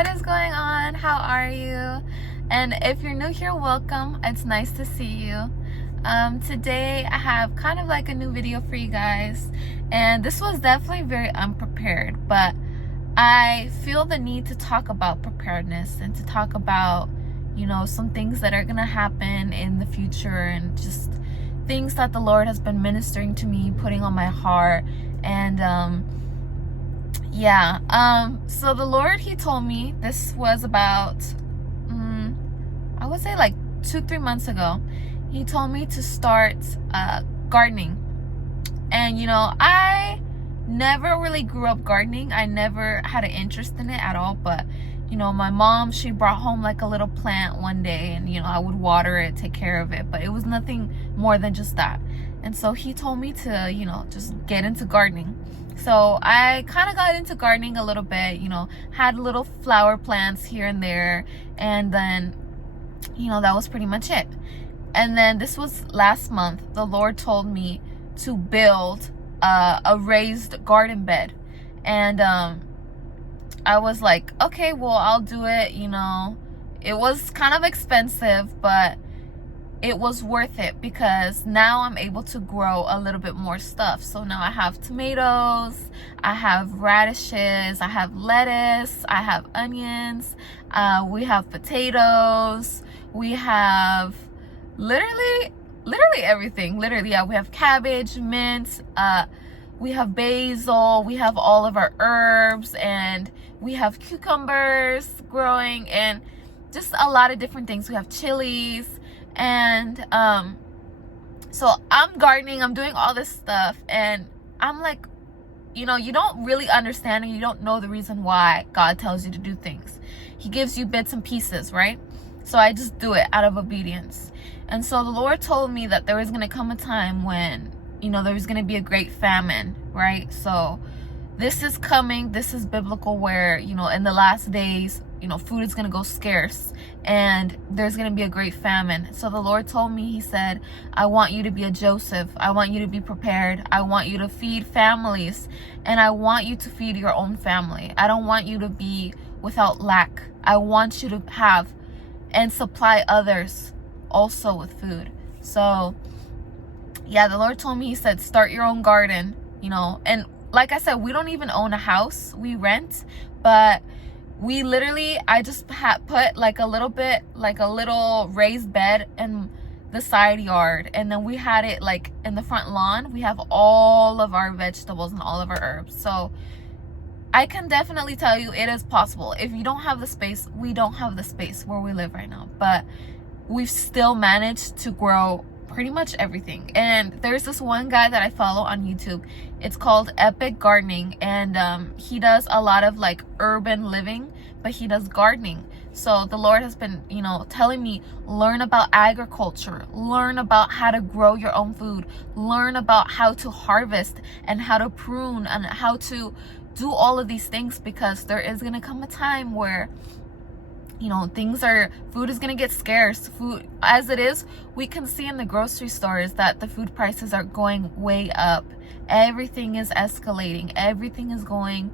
what is going on? How are you? And if you're new here, welcome. It's nice to see you. Today I have kind of like a new video for you guys, and this was definitely very unprepared, but I feel the need to talk about preparedness and to talk about, you know, some things that are gonna happen in the future and just things that the Lord has been ministering to me, putting on my heart. And so the Lord, he told me, this was about I would say like 2-3 months ago, he told me to start gardening. And you know, I never really grew up gardening. I never had an interest in it at all, but you know, my mom, she brought home like a little plant one day, and you know, I would water it, take care of it, but it was nothing more than just that. And so he told me to, you know, just get into gardening. So I kind of got into gardening a little bit, you know, had little flower plants here and there, and then, you know, that was pretty much it. And then this was last month, the Lord told me to build a raised garden bed. And I was like, okay, well, I'll do it. You know, it was kind of expensive, but it was worth it because now I'm able to grow a little bit more stuff. So now I have tomatoes, I have radishes, I have lettuce, I have onions, we have potatoes, we have literally everything. Literally, yeah, we have cabbage, mint, we have basil, we have all of our herbs, and we have cucumbers growing, and just a lot of different things. We have chilies. And so I'm gardening, I'm doing all this stuff, and I'm like, you know, you don't really understand, and you don't know the reason why God tells you to do things. He gives you bits and pieces, right? So I just do it out of obedience. And so the Lord told me that there was going to come a time when, you know, there was going to be a great famine, right? So this is coming, this is biblical, where, you know, in the last days, you know, food is going to go scarce and there's going to be a great famine. So the Lord told me, he said, I want you to be a Joseph. I want you to be prepared. I want you to feed families, and I want you to feed your own family. I don't want you to be without lack. I want you to have and supply others also with food. So yeah, the Lord told me, he said, start your own garden, you know. And like I said, we don't even own a house, we rent, but we literally, I just put like a little raised bed in the side yard, and then we had it like in the front lawn. We have all of our vegetables and all of our herbs. So I can definitely tell you it is possible. If you don't have the space, we don't have the space where we live right now, but we've still managed to grow pretty much everything. And there's this one guy that I follow on YouTube. It's called Epic Gardening, and he does a lot of like urban living, but he does gardening. So the Lord has been, you know, telling me, learn about agriculture, learn about how to grow your own food, learn about how to harvest and how to prune and how to do all of these things, because there is going to come a time where, you know, food is going to get scarce. Food, as it is, we can see in the grocery stores that the food prices are going way up. Everything is escalating. Everything is going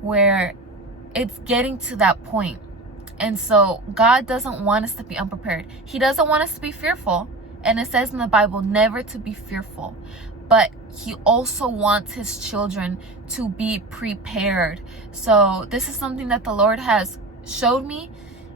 where it's getting to that point. And so God doesn't want us to be unprepared. He doesn't want us to be fearful. And it says in the Bible, never to be fearful. But he also wants his children to be prepared. So this is something that the Lord has showed me.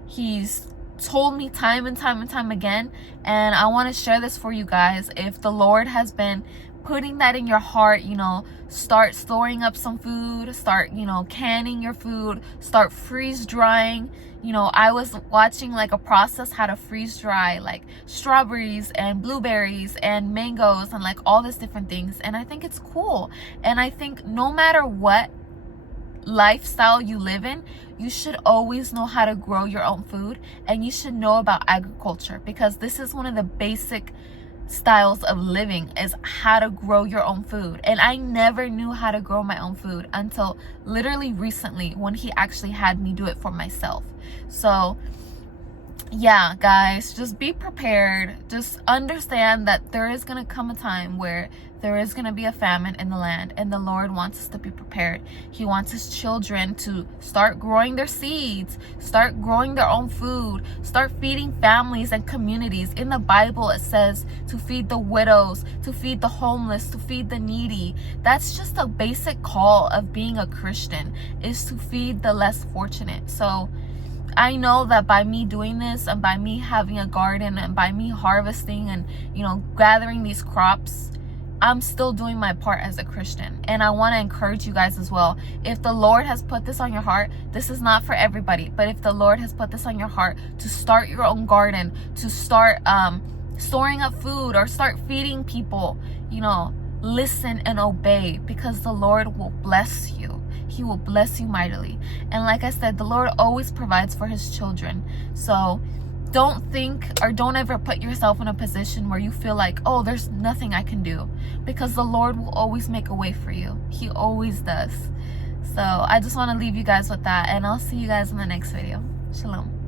He's told me time and time again, and I want to share this for you guys. If the Lord has been putting that in your heart, you know, start storing up some food, start, you know, canning your food, start freeze drying. You know, I was watching like a process how to freeze dry like strawberries and blueberries and mangoes and like all these different things, and I think it's cool. And I think no matter what lifestyle you live in, you should always know how to grow your own food, and you should know about agriculture, because this is one of the basic styles of living, is how to grow your own food. And I never knew how to grow my own food until literally recently, when he actually had me do it for myself. So yeah, guys, just be prepared. Just understand that there is going to come a time where there is going to be a famine in the land, and the Lord wants us to be prepared. He wants his children to start growing their seeds, start growing their own food, start feeding families and communities. In the Bible, it says to feed the widows, to feed the homeless, to feed the needy. That's just a basic call of being a Christian, is to feed the less fortunate. So I know that by me doing this, and by me having a garden, and by me harvesting and, you know, gathering these crops, I'm still doing my part as a Christian. And I want to encourage you guys as well. If the Lord has put this on your heart, this is not for everybody, but if the Lord has put this on your heart to start your own garden, to start storing up food, or start feeding people, you know, listen and obey, because the Lord will bless you. He will bless you mightily. And like I said, the Lord always provides for his children. So don't think, or don't ever put yourself in a position where you feel like, oh, there's nothing I can do, because the Lord will always make a way for you. He always does. So I just want to leave you guys with that, and I'll see you guys in the next video. Shalom.